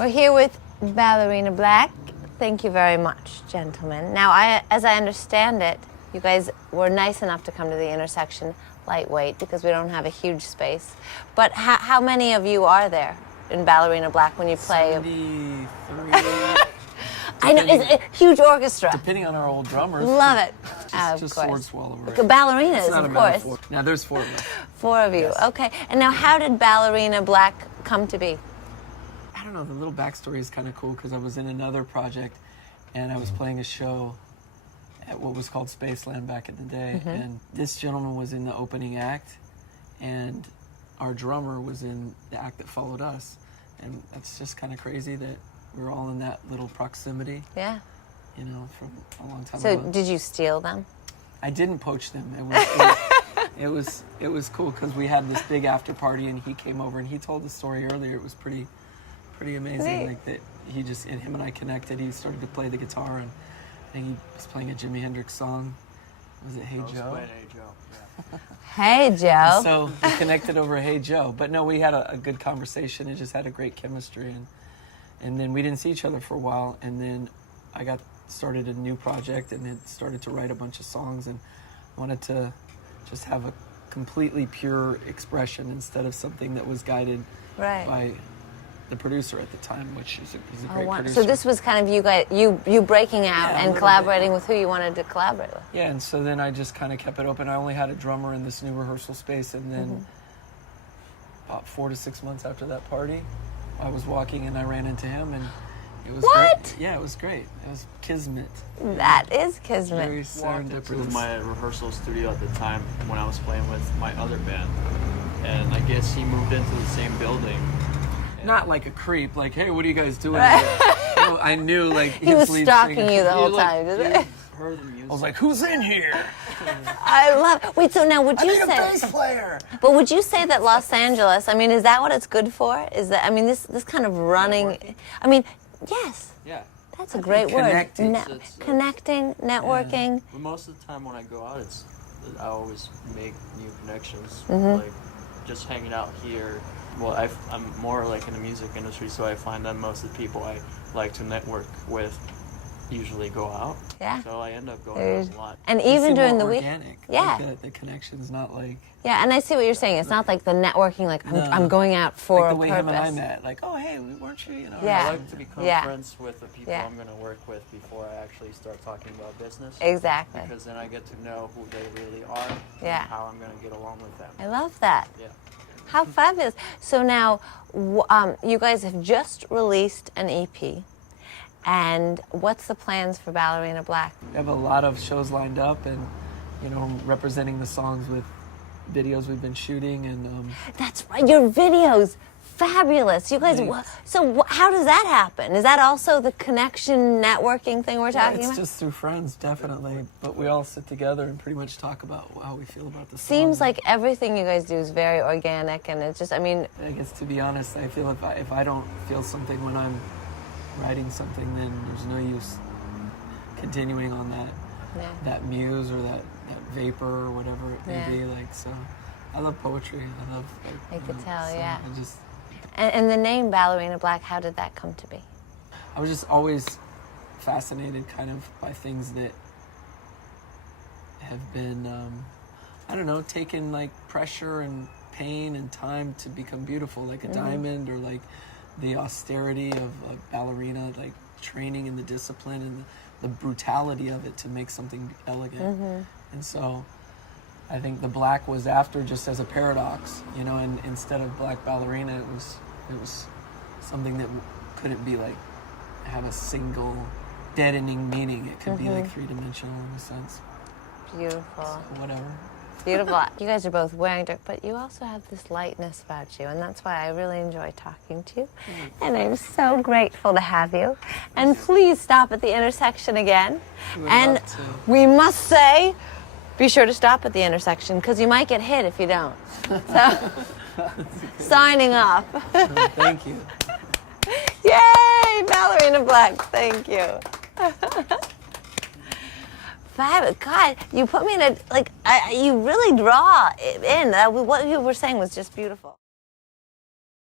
We're here with Ballerina Black. Thank you very much, gentlemen. Now, as I understand it, you guys were nice enough to come to the Intersection lightweight because we don't have a huge space. But how many of you are there in Ballerina Black when you play? 73. I know, it's a huge orchestra. Depending on our old drummers. Love it. Just sword swallow. Ballerinas, it's not of a course. Metaphor. Now, there's 4 of us. 4 of you, Yes. okay. And now, how did Ballerina Black come to be? I don't know, the little backstory is kind of cool because I was in another project and I was playing a show at what was called Spaceland back in the day. And this gentleman was in the opening act and our drummer was in the act that followed us. And that's just kind of crazy that we're all in that little proximity. Yeah. You know, from a long time So, ago. did you steal them? I didn't poach them. It was cool because we had this big after party and he came over and he told the story earlier. It was pretty amazing. Neat. Like that him and I connected. He started to play the guitar and I think he was playing a Jimi Hendrix song. Was it Hey I was Joe? playing Hey Joe, yeah. Hey, Joe. So we connected over Hey Joe. But no, we had a good conversation. It just had a great chemistry and then we didn't see each other for a while and then I started a new project and had started to write a bunch of songs and wanted to just have a completely pure expression instead of something that was guided by the producer at the time, which is a great producer. So this was kind of you breaking out and collaborating with who you wanted to collaborate with. Yeah, and so then I just kind of kept it open. I only had a drummer in this new rehearsal space, and then about 4 to 6 months after that party, I was walking and I ran into him, and it was great. Yeah, it was great. It was kismet. That is kismet. Very It serendipitous. was my rehearsal studio at the time when I was playing with my other band. And I guess he moved into the same building. Not like a creep, like, hey, what are you guys doing? No, I knew, like, He was stalking you the whole time, didn't he? Heard the music. I was like, who's in here? I love it. Wait, so now would you I need a say... bass player. But would you say that Los Angeles, I mean, is that what it's good for? Is that, I mean, this kind of running... I mean, yes. Yeah. That's a great word. Connecting. Connecting, networking. But most of the time when I go out, I always make new connections. Like, just hanging out here. Well, I'm more like in the music industry, so I find that most of the people I like to network with usually go out. Yeah. So I end up going out a lot. And They even seem during more the week. organic. Yeah. Like the connection's not like... Yeah, and I see what you're saying. It's not like the networking, like I'm going out for like a the way purpose. him and I met. Like, oh, hey, weren't you, Yeah. I like to become friends with the people I'm going to work with before I actually start talking about business. Exactly. Because then I get to know who they really are Yeah. and how I'm going to get along with them. I love that. Yeah. How fabulous. So now, you guys have just released an EP. And what's the plans for Ballerina Black? We have a lot of shows lined up and, you know, representing the songs with videos we've been shooting and... That's right, your videos, fabulous. You guys, Thanks. so how does that happen? Is that also the connection networking thing we're talking it's about? just through friends, definitely. But we all sit together and pretty much talk about how we feel about the song. Seems like everything you guys do is very organic, and it's just, I mean... I guess, to be honest, I feel if I don't feel something when I'm writing something, then there's no use continuing on that muse or that vapor or whatever it may be. Like, so I love poetry. I love... I could tell, so yeah. I just... And the name Ballerina Black, how did that come to be? I was just always fascinated kind of by things that have been, I don't know, taken like pressure and pain and time to become beautiful, like a diamond, or like the austerity of a ballerina, like training and the discipline and the brutality of it to make something elegant. And so I think the black was after just as a paradox, you know, and instead of black ballerina, it was something that couldn't be like, have a single deadening meaning. It could be like three-dimensional in a sense. Beautiful. So whatever. Beautiful. You guys are both wearing dark, but you also have this lightness about you, and that's why I really enjoy talking to you. And I'm so grateful to have you. And please stop at the intersection again. And love to. we must say, be sure to stop at the intersection, because you might get hit if you don't. So, signing off. Thank you. Yay! Ballerina Black, thank you. Fabulous. God, you put me in a, like, you really draw it in. What you were saying was just beautiful.